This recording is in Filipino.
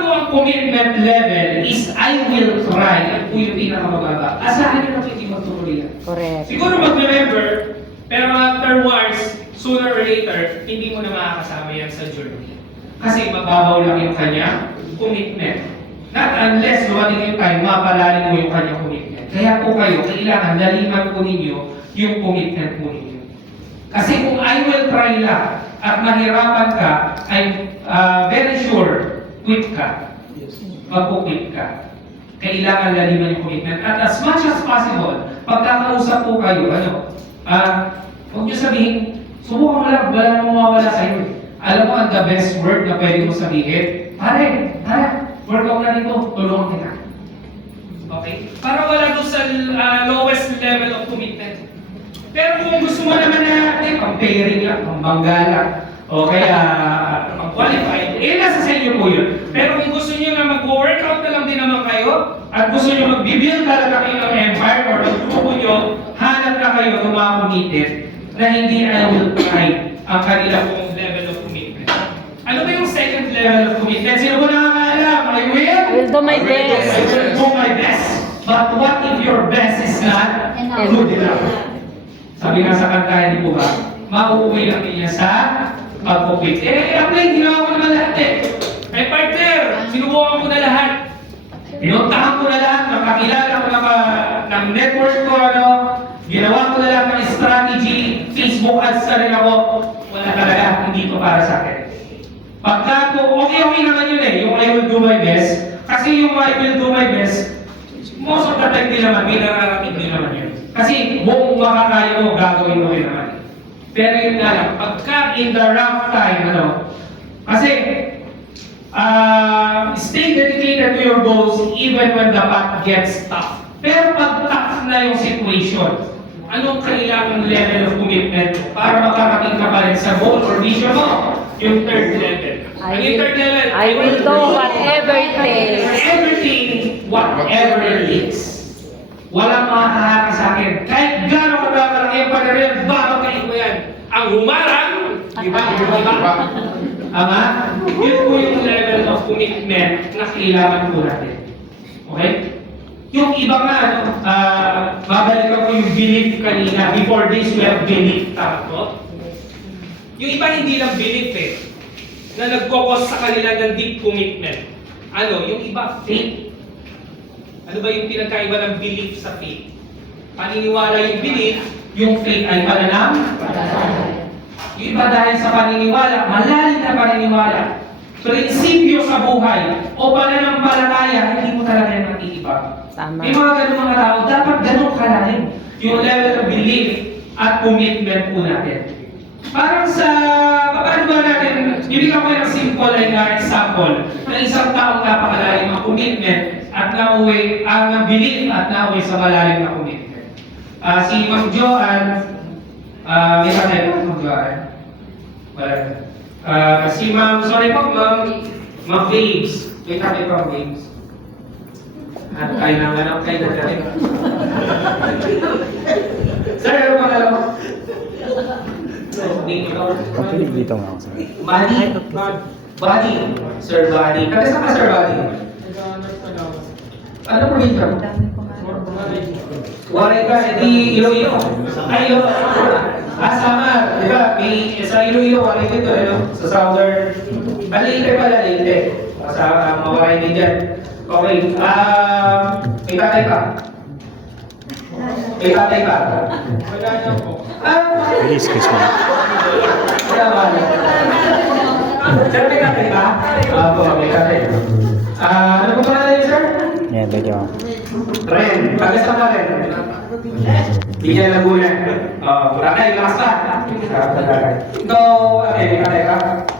po ang commitment level is I will try, yan po yung pinakamababa. Asahan nyo na po hindi magtuloy yan. Correct. Siguro mag-remember, pero afterwards, sooner or later, hindi mo na makakasama yan sa journey. Kasi mababaw lang yung kanya commitment. Not unless dumating yung time, mapalalim mo yung kanyang commitment. Kaya po kayo, kailangan laliman po ninyo yung commitment po ninyo. Kasi kung I will try lang at mahirapan ka, I'm very sure, quit ka. Magpo-quit ka. Kailangan laliman yung commitment. At as much as possible, pagkakausap po kayo, huwag nyo sabihin, subukan mo lang, wala namang mawawala sa'yo. Alam mo, ang the best word na pwede mo sabihin, pare, workout na dito, tulungan kita. Okay? Para wala doon sa lowest level of commitment. Pero kung gusto mo naman na, pang pairing lang, pang bangga lang, o kaya pang qualified, nasa sa inyo po yun. Pero kung gusto nyo na mag-workout na lang din naman kayo, at gusto nyo mag-build talaga kayo ng empire or ng grupo nyo, hanap na kayo ng mga committed na hindi I will try ang kanila pong level of commitment. Ano ba yung second level of commitment? Sino po nakakaalam? I will do my best. I will do my best. But what if your best is not good enough? Sabi nga sa kanta, hindi po ba? Mauuwi lang niya sa pag-quit. Apply, ginawa ko naman lahat eh. May partner, sinubukan ko na lahat. Pinuntahan ko na lahat, nakakilala ko ng network ko, ginawa ko na lahat ng strategy, Facebook ads na rin ako. Wala talaga, hindi to para sa akin. Pagka po, okay naman yun eh, yung I will do my best. Kasi yung I will do my best, most of the time din naman, may nararating din naman yun. Kasi buong makakaya mo, gagawin mo rin naman. Pero yun nga lang, pagka in the rough time, kasi stay dedicated to your goals even when the path gets tough. Pero pag tough na yung situation, anong kailangang level of commitment para makarating ka pa rin sa goal or vision mo? Yung third level. Ano yung third level? I will do whatever it takes. Everything, whatever it takes. Walang makakaharang sa akin. Kahit gano'n ka kalaki ang pag-rin, babagayin ko yan. Ang humarang, di ba? Ama, yun po yung level of commitment na kailangan po natin. Okay? Yung iba nga, babalikan ko yung belief kanina. Before this, we have belief. Tama po? Yung iba hindi lang belief eh. Na nagkokos sa kanila ng deep commitment. Yung iba, faith. Ano ba yung pinagkaiba ng belief sa faith? Paniniwala yung belief, yung faith ay pananam. Yung iba dahil sa paniniwala, malalim na paniniwala, prinsipyo sa buhay, o pananampalataya, hindi mo talaga yung matitibag. May mga ganun mga tao, dapat ganun kalalim yung level of belief at commitment po natin. Parang sa, paano ba natin, bibigyan ko ng simple example ng isang taong napakalalim ang commitment at nauwi, ang belief at nauwi sa malalim na commitment. Si Ma'am Joanne, may tatay po, Ma'am Joanne? Wala. Si Ma'am, sorry po, Ma'am Babes. May tatay po, Babes. Kayo naman, kayo na natin. Sir, ano pa alam mo? Makinig dito nga ako, sir. Buddy. Sir Buddy. Kaya ka, Sir Buddy? Ano po dito? Waray ka, hindi Iloilo. Ay, Iloilo. Sama. Di ba? May sa Iloilo, waray dito, sa southern. Leyte pala, Leyte. Sa mawaray din dyan. Okay. May tatay pa. May tatay pa. Wala na po. Excuse me. Sir, may tatay ba? Opo, may tatay. Ano po pala yun, sir? Yeah, pwede ako. Ren, pag-asa pa rin. Di niya Laguna. Burakay, lakas ka. Ikaw, may tatay ka?